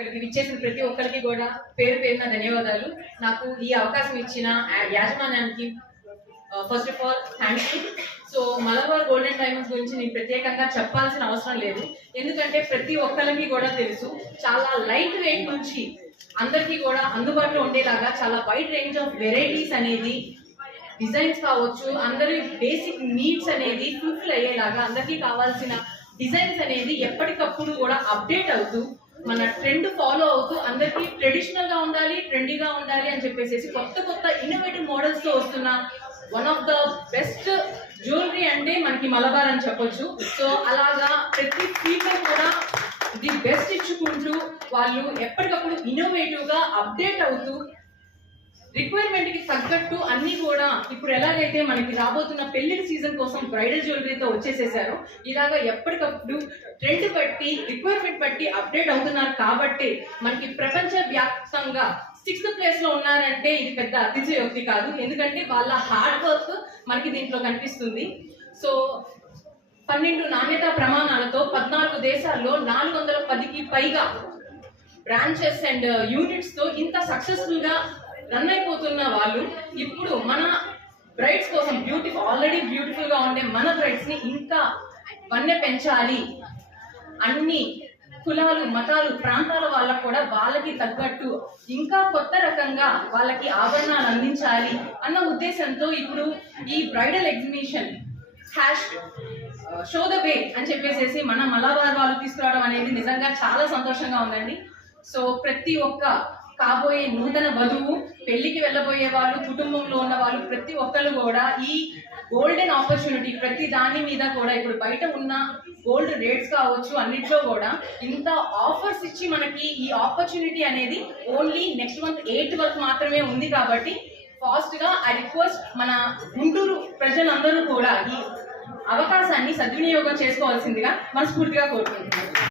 ఇక్కడికి విచ్చేసిన ప్రతి ఒక్కరికి కూడా పేరు పేరున ధన్యవాదాలు. నాకు ఈ అవకాశం ఇచ్చిన యాజమాన్యానికి first of all thank you. So Malabar golden diamonds గురించి నేను ప్రత్యేకంగా చెప్పాల్సిన అవసరం లేదు, ఎందుకంటే ప్రతి ఒక్కరికి కూడా తెలుసు. చాలా లైట్ వెయిట్ నుంచి అందరికీ కూడా అందుబాటులో ఉండేలాగా చాలా వైడ్ రేంజ్ ఆఫ్ వెరైటీస్ అనేది, డిజైన్స్ కావచ్చు, అందరి బేసిక్ నీడ్స్ అనేది ఫుల్ఫిల్ అయ్యేలాగా అందరికీ కావాల్సిన డిజైన్స్ అనేది ఎప్పటికప్పుడు కూడా అప్డేట్ అవుతూ మన ట్రెండ్ ఫాలో అవుతూ అందరికీ ట్రెడిషనల్ గా ఉండాలి, ట్రెండీగా ఉండాలి అని చెప్పేసి కొత్త కొత్త ఇన్నోవేటివ్ మోడల్స్ తో వస్తున్న one of the best jewellery అంటే మనకి మలబార్ అని చెప్పొచ్చు. సో అలాగా ప్రతి ఫీల్డ్ కూడా ది బెస్ట్ ఇచ్చుకుంటూ వాళ్ళు ఎప్పటికప్పుడు ఇన్నోవేటివ్ గా అప్డేట్ అవుతూ రిక్వైర్మెంట్ కి తగ్గట్టు అన్ని కూడా ఇప్పుడు ఎలాగైతే మనకి రాబోతున్న పెళ్లిళ్ళ సీజన్ కోసం బ్రైడల్ జ్యువెలరీతో వచ్చేసేసారో ఇలాగా ఎప్పటికప్పుడు ట్రెండ్ బట్టి రిక్వైర్మెంట్ బట్టి అప్డేట్ అవుతున్నారు. కాబట్టి మనకి ప్రపంచ వ్యాప్తంగా 6th ప్లేస్ లో ఉన్నారంటే ఇది పెద్ద అతిశయోక్తి కాదు, ఎందుకంటే వాళ్ళ హార్డ్ వర్క్ మనకి దీంట్లో కనిపిస్తుంది. సో 12 నాణ్యత ప్రమాణాలతో 14 దేశాల్లో 410కి పైగా బ్రాంచెస్ అండ్ యూనిట్స్ తో ఇంత సక్సెస్ఫుల్ గా రన్ అయిపోతున్న వాళ్ళు ఇప్పుడు మన బ్రైడ్స్ కోసం ఆల్రెడీ బ్యూటిఫుల్ గా ఉండే మన బ్రైడ్స్ ని ఇంకా వన్నె పెంచాలి, అన్ని కులాలు మతాలు ప్రాంతాల వాళ్ళకు కూడా వాళ్ళకి తగ్గట్టు ఇంకా కొత్త రకంగా వాళ్ళకి ఆభరణాలు అందించాలి అన్న ఉద్దేశంతో ఇప్పుడు ఈ bridal exhibition show the way అని చెప్పేసి మన మలబార్ వాళ్ళు తీసుకురావడం అనేది నిజంగా చాలా సంతోషంగా ఉందండి. సో ప్రతి ఒక్క కాబోయే నూతన వధువు, పెళ్లికి వెళ్ళబోయే వాళ్ళు, కుటుంబంలో ఉన్న వాళ్ళు ప్రతి ఒక్కరు కూడా ఈ గోల్డెన్ ఆపర్చునిటీ ప్రతి దాని మీద కూడా ఇప్పుడు బయట ఉన్న గోల్డ్ రేట్స్ కావచ్చు అన్నిట్లో కూడా ఇంత ఆఫర్స్ ఇచ్చి మనకి ఈ ఆపర్చునిటీ అనేది ఓన్లీ నెక్స్ట్ మంత్ 8th వరకు మాత్రమే ఉంది. కాబట్టి ఫాస్ట్ గా ఐ రిక్వెస్ట్ మన గుంటూరు ప్రజలందరూ కూడా ఈ అవకాశాన్ని సద్వినియోగం చేసుకోవాల్సిందిగా మనస్ఫూర్తిగా కోరుకుంటున్నాను.